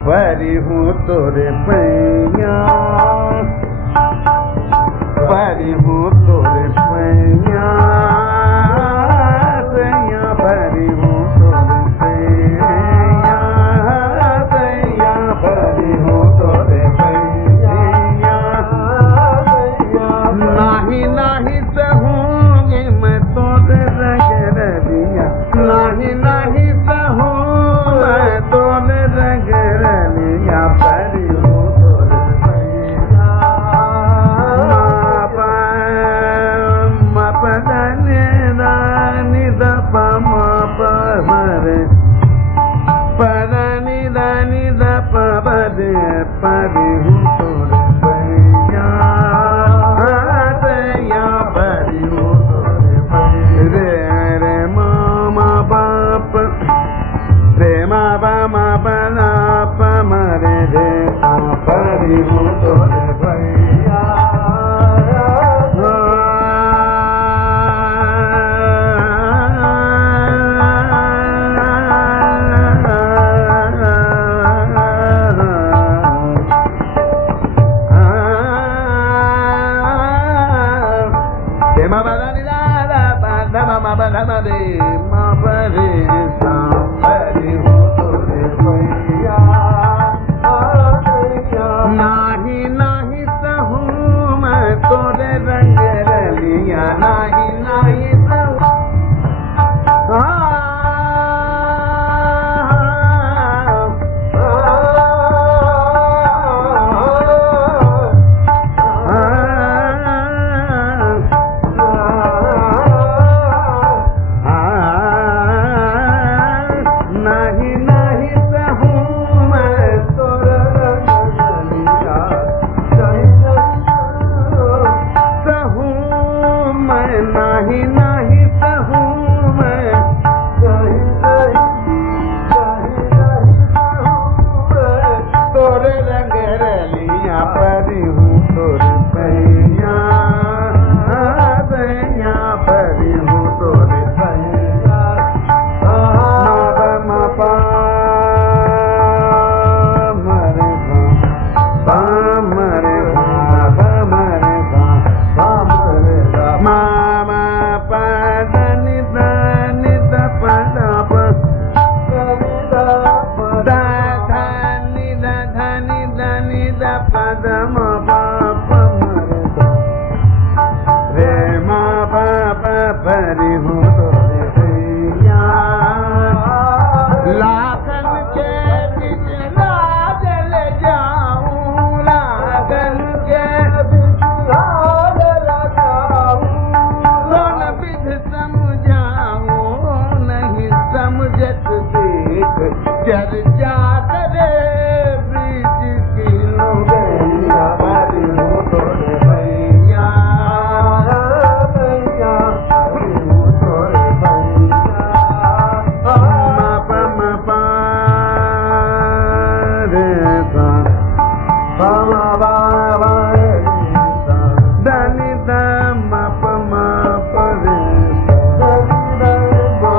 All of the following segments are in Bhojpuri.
परी हूँ तोरे पैया, परी हूँ तोरे पैया, सैया परी हूँ तोरे पैया, सैया परी हूँ तोरे पैया, नाही नाही सहूँगी मैं तोरे रंग रलिया, नाही नाही सहूँ मैं तोरे रंग रलिया, परी हूँ तोरे पैया, मा पा दा नि दा पा मा पा मरे, पा दा नि दा पा मा दे, परी हूँ तोरे पैया, सैया परी हूँ तोरे पैया, रे रे मा बाप, रे मा बा ना पा मा रे रे, परी हूँ तोरे पैया, ma ba da ni da da ba da ma ba da ma de ma ba de sa pari ho tore पैया, नाही नाही सहूँ मैं तोरे रंग रलिया, नाही नाही सहूँ नाही नाही सहूँ मैं तोरे रंग रलिया, सहूँ मैं नाही नाही सहूँ मैं तोरे रंग रलिया, परी हूँ तोरे पैया, सैया परी हूँ तोरे पैया, मा पा मरे पा मरे पा मरे पा मरे मा मा पा दा नि दा पा दा पा दा धा नि दा पा दा मा पा पा मरे रे मा पा पा परी हूँ तोरे पैया, लागन के बीच लाज ले जाऊं, लागन के बीच लाज ले जाऊं, कौन विध समझाऊं, नहीं समझत देख चर्चा करे बीच की लोगैया, परी हूँ तोरे पैया, पैया परी हूँ तोरे पैया, मा पा रे सा पा मा बा रे सा, दा नि दा मा पा रे सा, दा नि दा मा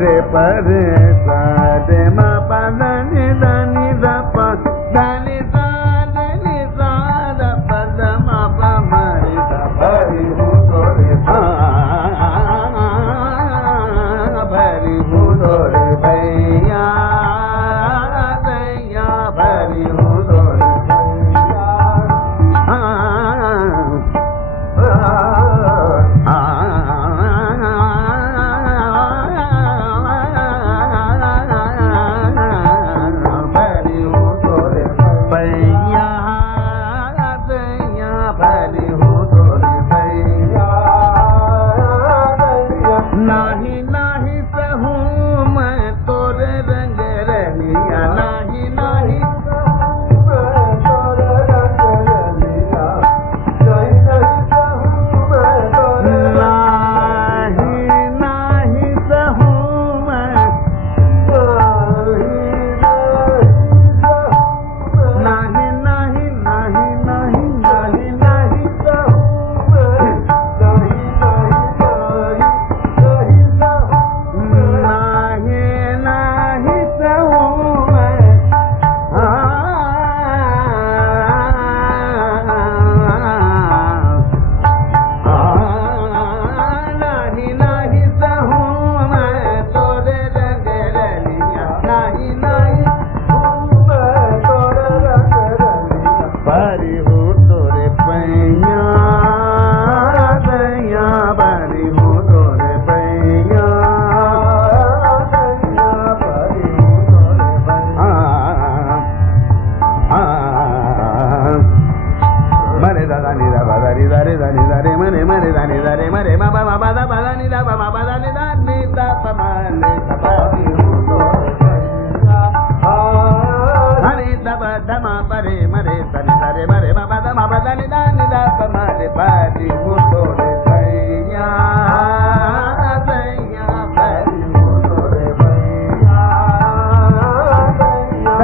रे पा रे सा, रे मा पा दा नि दा पा, दा नि दा दा पा दा मा पा मा रे सा, परी हूँ तोरे परी हूँ तोरे पैया,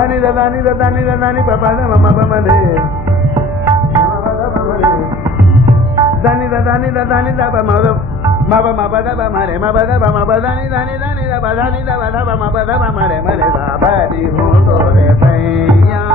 Dani da dani da dani da dani pa pa da ma pa ma re. Dani da dani da dani da pa ma da ma pa da pa ma re ma pa da pa ma pa dani dani dani da pa dani da pa da pa ma pa da pa ma re da pa di ho do re pa ya